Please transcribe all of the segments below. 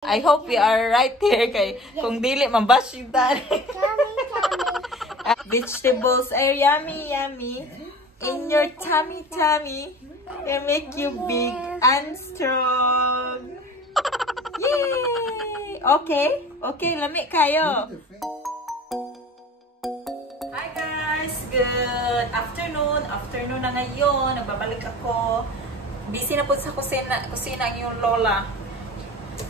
I hope we are right here kay kung dili mabash yung tani. Vegetables are yummy, yummy. In your tummy, tummy. They make you big and strong. Yay! Okay? Okay, lami kayo. Hi guys! Good afternoon. Afternoon na ngayon. Nagbabalik ako. Busy na po sa kusina ang yung lola.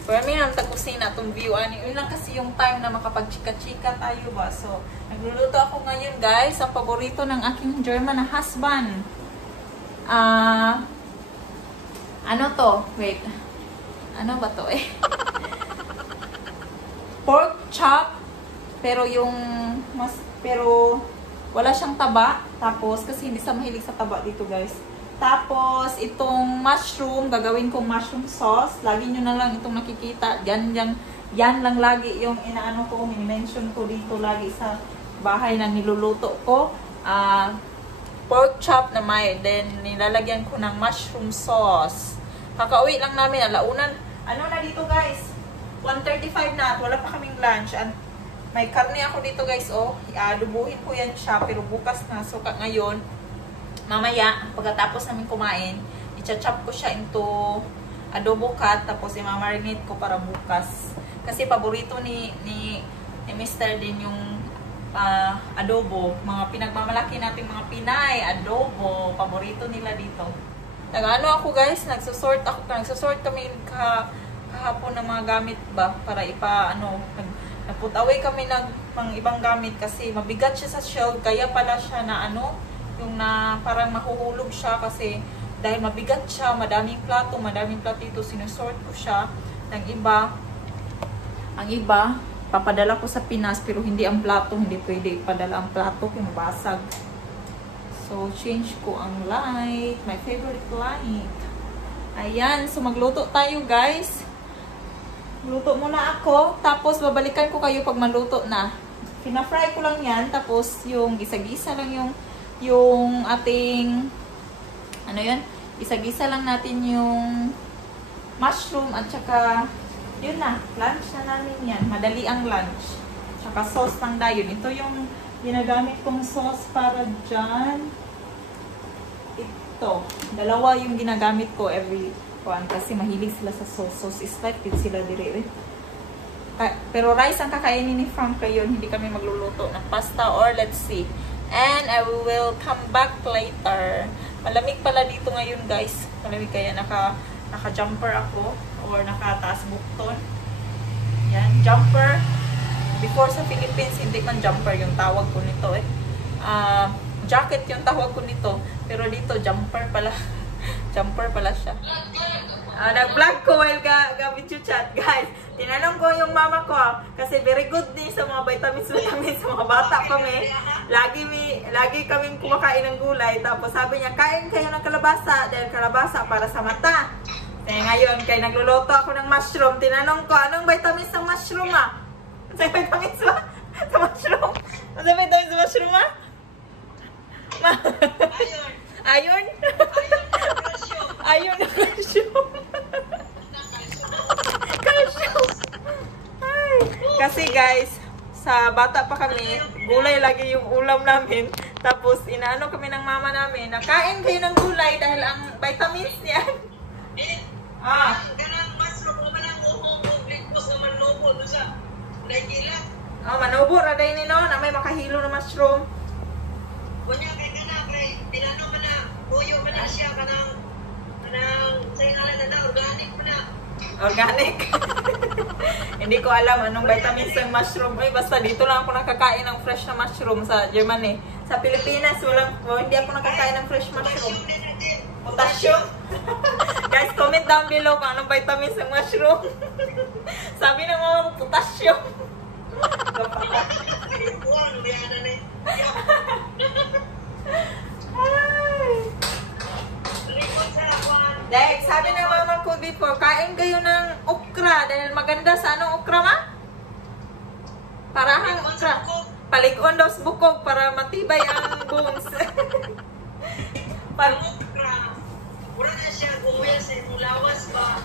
Pero may nang tag-kusina itong view. Yun lang kasi yung time na makapag-chika-chika tayo ba. So, nagluluto ako ngayon guys. Ang paborito ng aking German na husband. Ano to? Wait. Ano ba to eh? Pork chop. Pero wala siyang taba. Tapos, kasi hindi sa mahilig sa taba dito guys. Tapos, itong mushroom, gagawin kong mushroom sauce. Lagi nyo na lang itong nakikita. Yan lang lagi yung inaano ko, mini-mention ko dito lagi sa bahay na niluluto ko. Pork chop na may. Then, nilalagyan ko ng mushroom sauce. Kakauwi lang namin. Alaunan. Ano na dito guys? 1:35 na. Wala pa kaming lunch. And may karne ako dito guys. Oh, lubuhin ko yan siya. Pero bukas na. So, ngayon, mamaya, pagkatapos namin kumain, i-chop ko siya into adobo cut, tapos i-marinate ko para bukas. Kasi paborito ni Mr. din yung adobo. Mga pinagmamalaki natin mga Pinay, adobo, paborito nila dito. Nag-ano ako guys, nagsusort kami kahapon ng mga gamit ba, para nag-put away kami ng mga ibang gamit kasi mabigat siya sa shelf, kaya pala siya na yung na parang mahuhulog siya kasi dahil mabigat siya, madaming platito, sinusort ko siya ng iba. Ang iba, papadala ko sa Pinas pero hindi ang plato, hindi pwede ipadala ang plato kaya mabasag. So, change ko ang light, my favorite light. Ayan, so magluto tayo guys. Luto muna ako, tapos babalikan ko kayo pag maluto na. Pina-fry ko lang yan, tapos yung gisa-gisa lang yung ating isa-gisa lang natin yung mushroom at saka yun na, lunch na namin yan, madali ang lunch, saka sauce lang dayon. Ito yung ginagamit kong sauce para dyan. Ito, dalawa yung ginagamit ko every one kasi mahilig sila sa sauce expected sila dire. Pero rice ang kakainin ni Frank kayo, hindi kami magluluto ng pasta or let's see. And I will come back later. Malamig pala dito ngayon guys. Malamig kaya naka-jumper ako or naka-taas bukton. Yan, jumper. Before sa Philippines, hindi man jumper yung tawag ko nito eh. Jacket yung tawag ko nito. Pero dito, jumper pala. Jumper pala siya. Nag-vlog ko while video chat guys. Tinanong ko yung mama ko kasi very good din sa mga vitamins sa mga bata kami. Lagi kaming kumakain ng gulay. Tapos sabi niya, kain kayo ng kalabasa dahil kalabasa para sa mata. Kaya ngayon, kaya nagluluto ako ng mushroom. Tinanong ko, anong vitamins ng mushroom Ano vitamins ba? Sa mushroom? Ano vitamins sa mushroom Iron? Iron na calcium. Calcium. Ay. Kasi guys, sa bata pa kami, gulay lagi yung ulam namin. Tapos inaano kami ng mama namin, nakain kayo ng gulay dahil ang vitamins niyan. Ganang mushroom mo man ang public post na manubo doon sa Naikila. Manubo na dahil nino, na may makahilo na mushroom. Kunya kay kana kay tinanong man na buyo man na siya kanang sa ngalan na organic mo na. Organic. Hindi ko alam anong vitamins ng mushroom. Basta dito lang ako nakakain ng fresh na mushroom sa Germany. Sa Pilipinas, hindi ako nakakain ng fresh mushroom. Potassium. Guys, comment down below kung anong vitamins ng mushroom. Sabi ng mama ko, potassium. Dahil sabi ng mama ko before, kain kayo ng okra dahil maganda sa anong okra Parahang okra. Paligon daw sa bukog para matibay ang bones. Okra. Mura na siya gumuya sa lawas ba?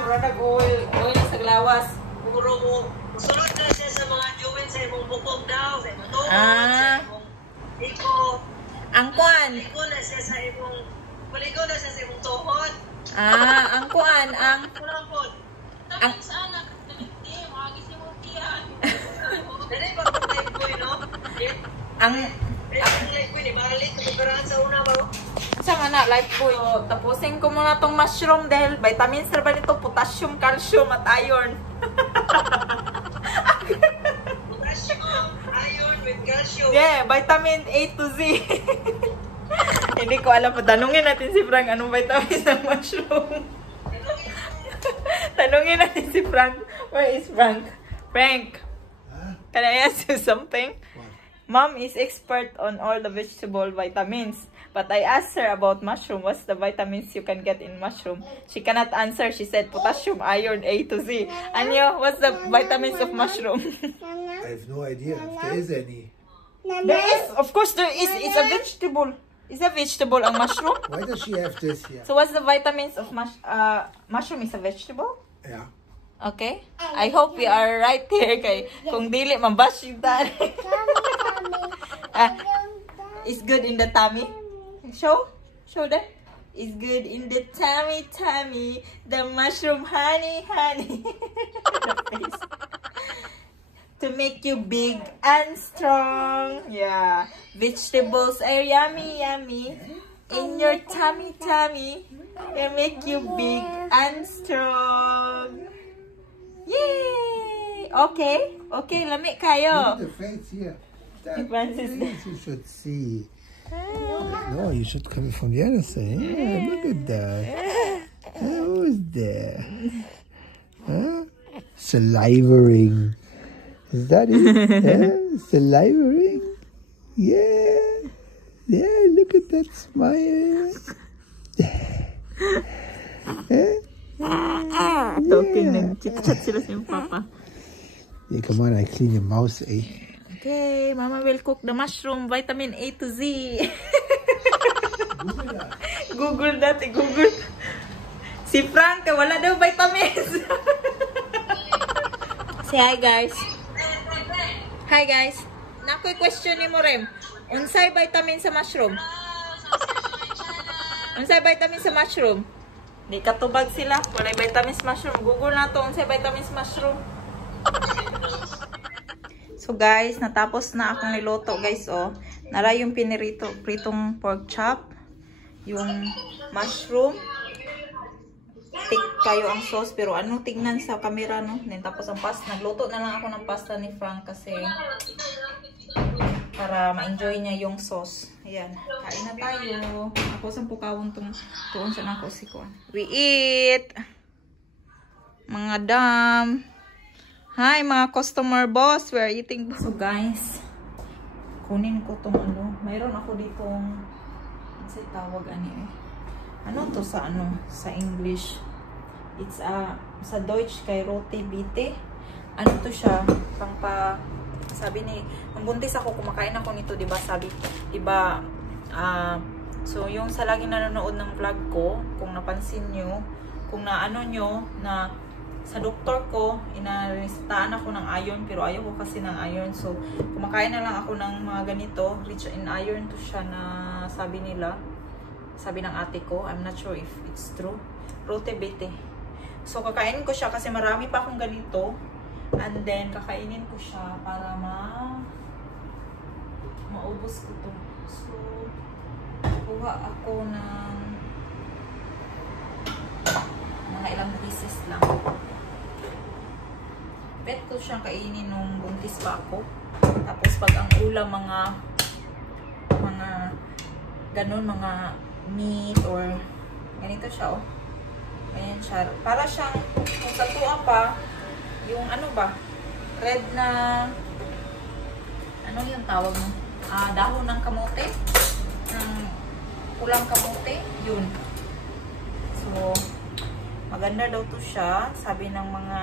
Mura nag-oil. Oil sa glawas. Puro mo. Musulod na siya sa mga joint sa imong bukog daw, sa imong tuhod, sa imong iko. Ang kuan. Paligo na siya sa imong tuhod. Ang kuan, ang Sa anak, nabiti, makagis ni mo tiyan. Dali ba kung lifeboy, no? ang Lifeboy, ni balik, kapagkaraan sa una ba? sama na, Lifebuoy. So, tapusin ko muna tong mushroom dahil vitamins na ba nito? Potassium, calcium, at iron. Potassium, iron with calcium. Yeah, vitamin A to Z. Hindi ko alam. Tanungin natin si Frank anong vitamins ng mushroom. Tanungin natin si Frank. Where is Frank? Frank, can I ask you something? Mom is expert on all the vegetable vitamins. But I asked her about mushroom. What's the vitamins you can get in mushroom? She cannot answer. She said potassium, iron, A to Z. Anyo, what's the vitamins of mushroom? I have no idea if there is any. There is, of course there is. It's a vegetable. It's a vegetable ang mushroom. Why does she have this here? So what's the vitamins of mushroom is a vegetable? Yeah. Okay. I hope we are right here kay kung dili mabash yung tari. It's good in the tummy. Show that. It's good in the tummy. The mushroom honey. To make you big and strong. Yeah. Vegetables are yummy. In your tummy. They make you big and strong. Yay! Okay, lamig kayo. Look at the face here. That Francis. face you should see. No, you should come from the other side. Yeah, look at that. Who is there? Huh? Salivating. Is that it? Salivating? Yeah. Yeah, look at that smile. Talking, nag-chit-chat sila sa yung papa. Yeah, come on, I clean your mouse, eh? Okay, Mama will cook the mushroom, vitamin A to Z. Google that, Google. Si Frank, wala daw vitamins. Say hi, guys. Hi, guys. Nakoy question ni mo, Rem. Unsay vitamin sa mushroom? Unsay vitamin sa mushroom? Di katubag sila. Walay vitamins mushroom. Google na to. Unsay vitamins mushroom? So guys, natapos na akong niluto guys, oh. Nara yung pritong pork chop, yung mushroom. Tik kayo ang sauce, pero ano tingnan sa camera, no? Then tapos ang pasta, nagluto na lang ako ng pasta ni Frank kasi para ma-enjoy niya yung sauce. Ayan, kain na tayo. Ako sa pukawon tuon sa nako si Kuan. We eat. Mga dam. Hi mga customer boss, we are eating. So guys, kunin ko tong ano. Mayroon ako ditong sa tawag ani eh. Ano to sa ano sa English? It's sa Deutsch kay roti bite. Ano to siya? Sabi ni, nung buntis ako, kumakain ako nito, 'di ba? Sabi, 'di ba? So yung sa laging nanonood ng vlog ko, kung napansin niyo, kung naano niyo na sa doktor ko, inarestaan ako ng iron, pero ayaw ko kasi ng iron. So, kumakain na lang ako ng mga ganito. Rich in iron to siya na sabi nila. Sabi ng ate ko. I'm not sure if it's true. Roti bete. So, kakainin ko siya kasi marami pa akong ganito. And then, kakainin ko siya para maubos ko to. So, kuha ako ng mga ilang pieces lang. Bet ko siyang kainin nung buntis pa ako. Tapos pag ang ulam mga ganun, mga meat or ganito siya, oh. Ayan siya. Para siyang, kung sa tuwa pa, yung ano ba, red na, ano yung tawag mo? Dahon ng kamote. Ng pulang kamote. Yun. So, maganda daw to siya. Sabi ng mga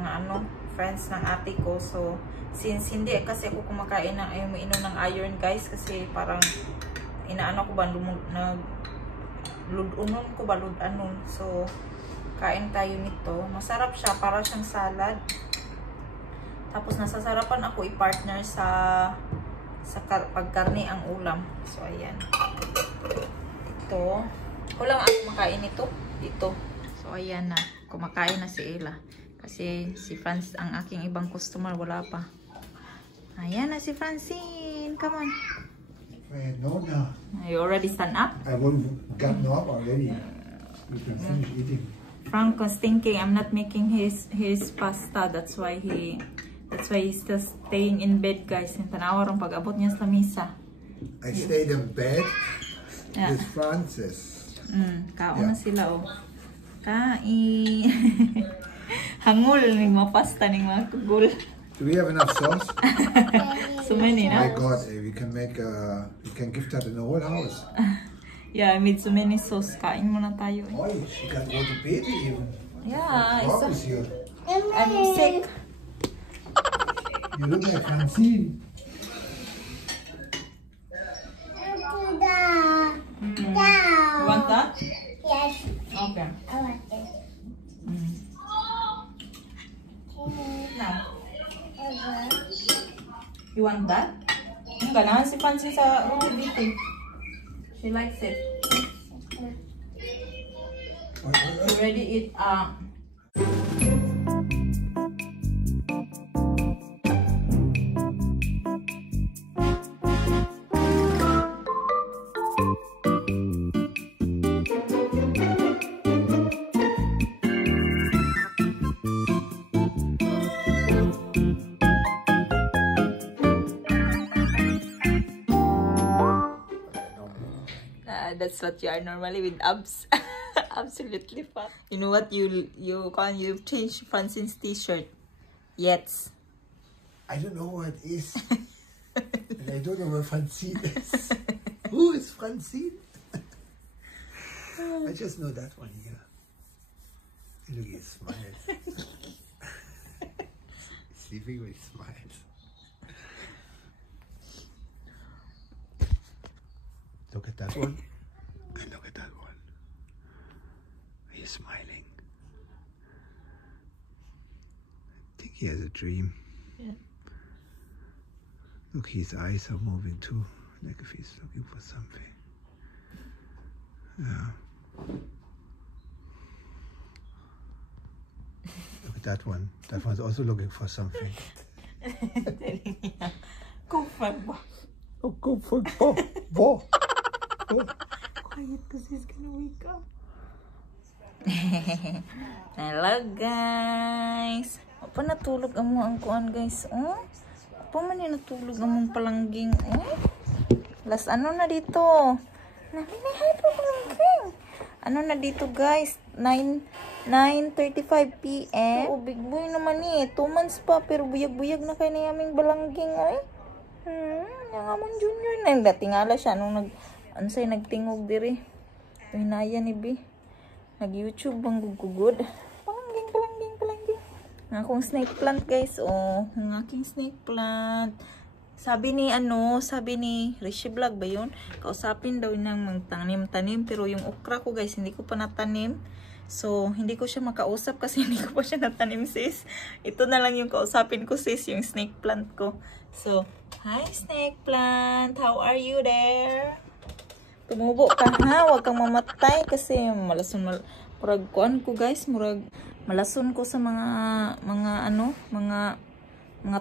ano, friends ng ate ko. So, since hindi kasi ako kumakain ng umiinom ng iron guys, kasi parang inaano ko ba ludunon ko baludanon. So, kain tayo nito. Masarap siya, para siyang salad. Tapos nasasarapan ako i-partner sa pagkarne ang ulam. So, ayan. Ito. Ako lang ako makain ito. Dito. So, ayan na. Kumakain na si Ella. Kasi si Franz, ang aking ibang customer, wala pa. Ayan na si Francine. Come on. No, no. You already stand up? I will gotten up already. You can finish eating. Frank was thinking I'm not making his pasta. That's why he's still staying in bed, guys. Yung tanawa rong pag-abot niya sa misa. I stayed in bed Yeah. with Francis. Kaon na sila, oh. Kain. Hangul ning mga pasta ning mga kugol. Do we have enough sauce? So many, Oh my no? God, we can we can give that in the whole house. Yeah, I made so many sauce. Kain muna tayo. Eh. Oh, she got rote Beete even. Yeah, Frau is here. I'm sick. You look like Francine. You want that? Yes, Okay. I want this. Now, you want that? Ganahan si Francine sa rote beef. She likes it. You already eat that's what you are normally with abs. Absolutely fat. You know what? You've changed Francine's t-shirt. Yes. I don't know what it is. And I don't know where Francine is. Who is Francine? I just know that one here. Look, he smiles. Sleeping with smiles. Look at that one. And look at that one. He's smiling. I think he has a dream. Yeah. Look, his eyes are moving too, like if he's looking for something. Yeah. Look at that one. That one's also looking for something. Go for it. Oh, go for Bo. Quiet because he's gonna wake up. Hello guys. Apa natulog amo ang kuan guys? Oh? Apa man yung natulog among palangging? Oh? Last ano na dito? Palangging. Ano na dito guys? 9:35 PM. Oh, big boy naman eh. 2 months pa pero buyag-buyag na kay na yaming balangging ay. Yang amon junior na datingala siya nung ansay nagtingog diri. Hinaya ni B. Nag-YouTube bang gugugod. Palangging. Ang akong snake plant guys. Oh, ang aking snake plant. Sabi ni Rishi Vlog ba yun? Kausapin daw nang magtanim-tanim. Pero yung okra ko guys, hindi ko pa natanim. So, hindi ko siya makausap kasi hindi ko pa siya natanim sis. Ito na lang yung kausapin ko sis, yung snake plant ko. So, hi snake plant. How are you there? Tumubo ka ha. Huwag kang mamatay kasi murag kuan ko guys. Murag malason ko sa mga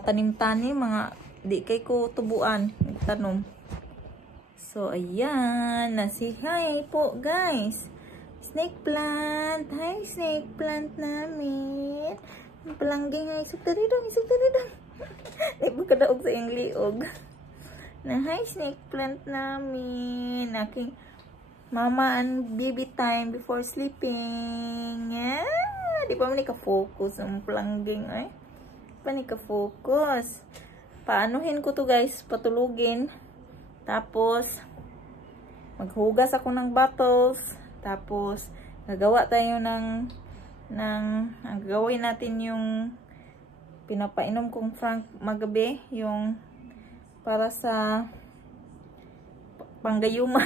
tanim-tanim, mga di kay ko tubuan tanom. So ayan, hi po guys. Snake plant. Hi snake plant namin. Palangging ay isugtari dong. Di ba kadaog sa iyang liog. Na hi snake plant namin. Aking mama and baby time before sleeping. Yeah. Di ba man ka-focus ang palangging ay? Pa ni ka-focus. Paanuhin ko to guys, patulugin. Tapos maghugas ako ng bottles. Tapos gagawa tayo ng gagawin natin yung pinapainom kong Frank magabi, yung para sa panggayuma.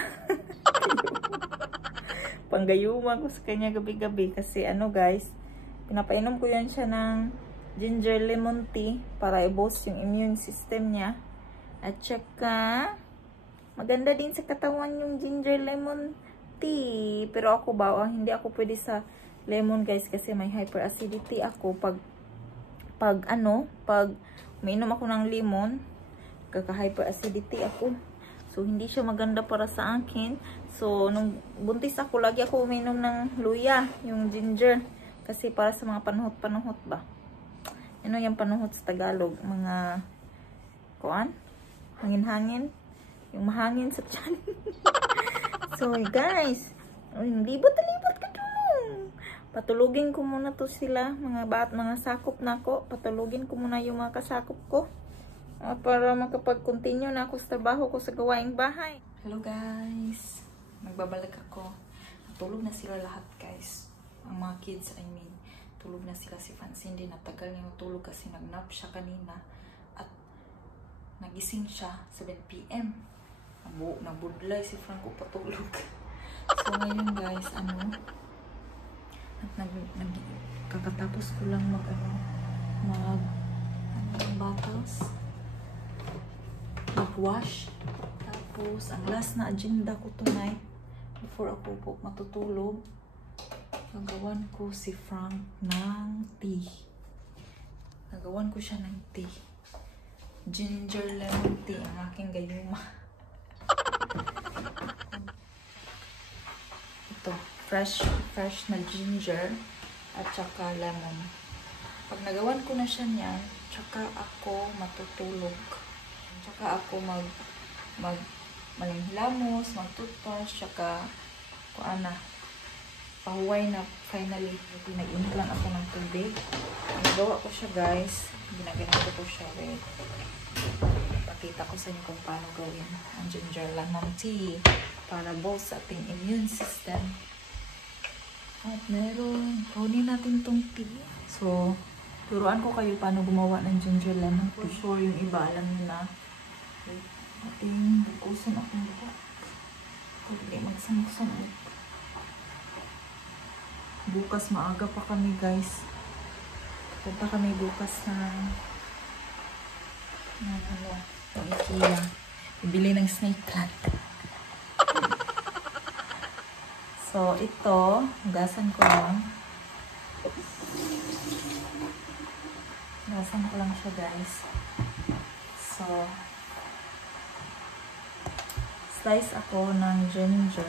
Panggayuma ko sa kanya gabi-gabi. Kasi ano guys, pinapainom ko yan siya ng ginger lemon tea para i-boost yung immune system niya. At saka, maganda din sa katawan yung ginger lemon tea. Pero ako ba, hindi ako pwede sa lemon guys kasi may hyperacidity ako. Pag umiinom ako ng lemon, kaka-hyperacidity ako. So, hindi siya maganda para sa akin. So, nung buntis ako, lagi ako uminom ng luya, yung ginger. Kasi para sa mga panuhot-panuhot ba. Ano yung panuhot sa Tagalog? Mga, hangin-hangin. Yung mahangin sa tiyan. So, guys, libot-libot ka dun. Patulugin ko muna to sila. Mga sakop na ko. Patulugin ko muna yung mga kasakop ko. Para makapag-continue na ako sa trabaho ko sa gawaing bahay. Hello guys! Nagbabalik ako. Natulog na sila lahat guys. Ang mga kids, I mean. Tulog na sila. Si Francine din. Natagal niya matulog kasi nag-nap siya kanina. At nagising siya 7 PM. Nabudlay si Franco patulog. So ngayon guys, kakatapos ko lang mag-wash. Tapos, ang last na agenda ko tonight, before ako po matutulog, nagawan ko si Frank ng tea. Nagawan ko siya ng tea. Ginger lemon tea, ang aking gayuma. Ito, fresh na ginger at saka lemon. Pag nagawan ko na siya niyan, tsaka ako matutulog. Tsaka ako malinghilamos, mag-toothbrush, tsaka pahuway na finally. Pinag-init lang ako ng tubig. Nagawa ko siya guys. Ginaganito ko siya. Wait. Pakita ko sa inyo kung paano gawin ang ginger lemon tea para boost sa ating immune system. At meron, kunin natin tong tea. So, turuan ko kayo paano gumawa ng ginger lemon tea. For sure, yung iba alam nyo na. Ating bukusan akong buka. Hindi magsamok-samok. Bukas maaga pa kami guys. Punta kami bukas ng IKEA. Bibili ng snake plant. So, ito, hugasan ko lang. Hugasan ko lang siya guys. So, slice ako ng ginger.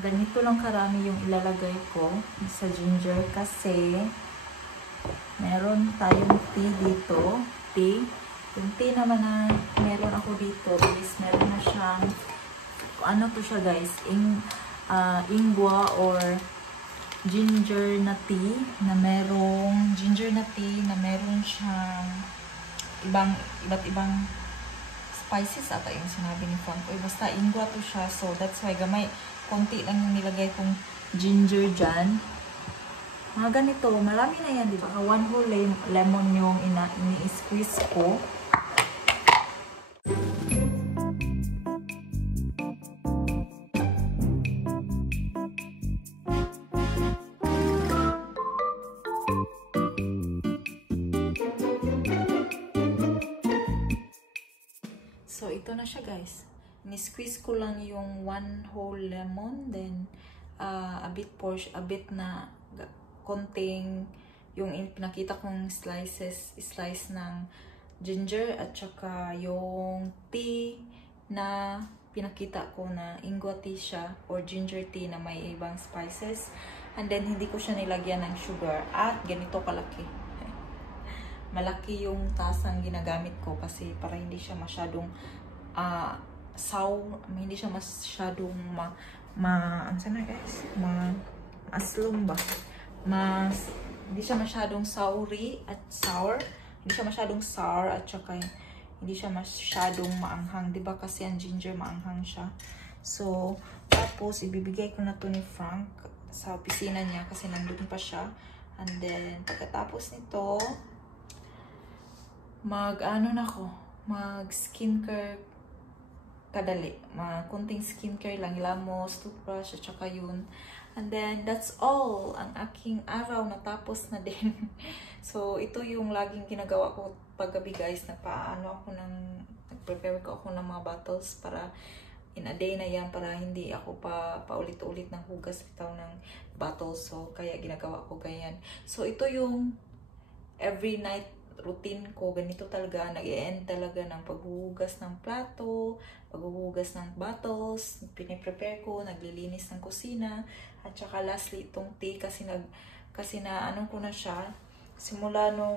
Ganito lang karami yung ilalagay ko sa ginger kasi meron tayong tea dito. Tea. Yung tea naman na meron ako dito is meron na siyang, ano to siya guys, ingwa or ginger na tea na merong siyang iba't ibang spices ata yung sinabi ni Frank. Basta ingwa to siya. So, that's why gamay, konti lang yung nilagay kong ginger dyan. Mga ganito, marami na yan, diba? 1 whole lemon yung ini-squeeze ko. So, ito na siya guys. Ni-squeeze ko lang yung 1 whole lemon. Then, a bit na konting yung pinakita kong slice ng ginger at saka yung tea na pinakita ko na ingwa tea siya or ginger tea na may ibang spices. And then, hindi ko siya nilagyan ng sugar. At ganito kalaki. Malaki yung tasang ginagamit ko kasi para hindi siya masyadong hindi siya masyadong aslom ba? Hindi siya masyadong sour at saka hindi siya masyadong maanghang, 'di ba? Kasi ang ginger maanghang siya. So, tapos ibibigay ko na to ni Frank sa opisina niya kasi nandun pa siya. And then pagkatapos nito, mag skincare kadali. Kunting skincare lang, hilamos, toothbrush, at saka yun. And then, that's all ang aking araw. Natapos na din. So, ito yung laging ginagawa ko paggabi, guys. Nag-prepare ko ako ng mga bottles para in a day na yan, para hindi ako paulit-ulit ng hugas bitaw ng bottles. So, kaya ginagawa ko ganyan. So, ito yung every night routine ko. Ganito talaga, nag-e-end talaga ng paghuhugas ng plato, paghuhugas ng bottles, piniprepare ko, naglilinis ng kusina, at saka lastly itong tea kasi ko na siya. Simula nung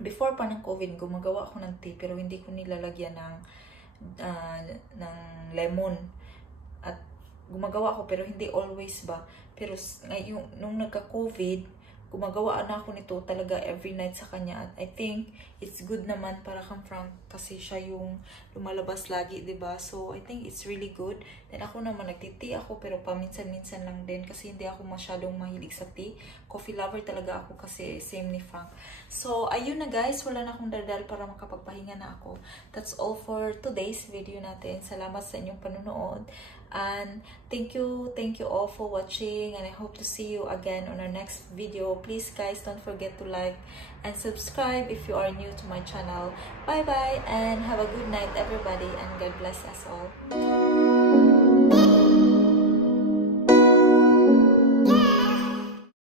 before pa ng COVID, gumagawa ako ng tea pero hindi ko nilalagyan ng lemon. At gumagawa ako pero hindi always ba. Pero ngayon, nung nagka-COVID, gumagawa na ako nito talaga every night sa kanya. At I think it's good naman para kang Frank kasi siya yung lumalabas lagi, diba? So I think it's really good. Then ako naman nagti-tea ako pero paminsan-minsan lang din kasi hindi ako masyadong mahilig sa tea. Coffee lover talaga ako kasi same ni Frank. So ayun na guys, wala na akong daldal para makapagpahinga na ako. That's all for today's video natin. Salamat sa inyong panunood. And thank you all for watching, and I hope to see you again on our next video. Please guys, don't forget to like and subscribe if you are new to my channel. Bye bye and have a good night everybody, and God bless us all.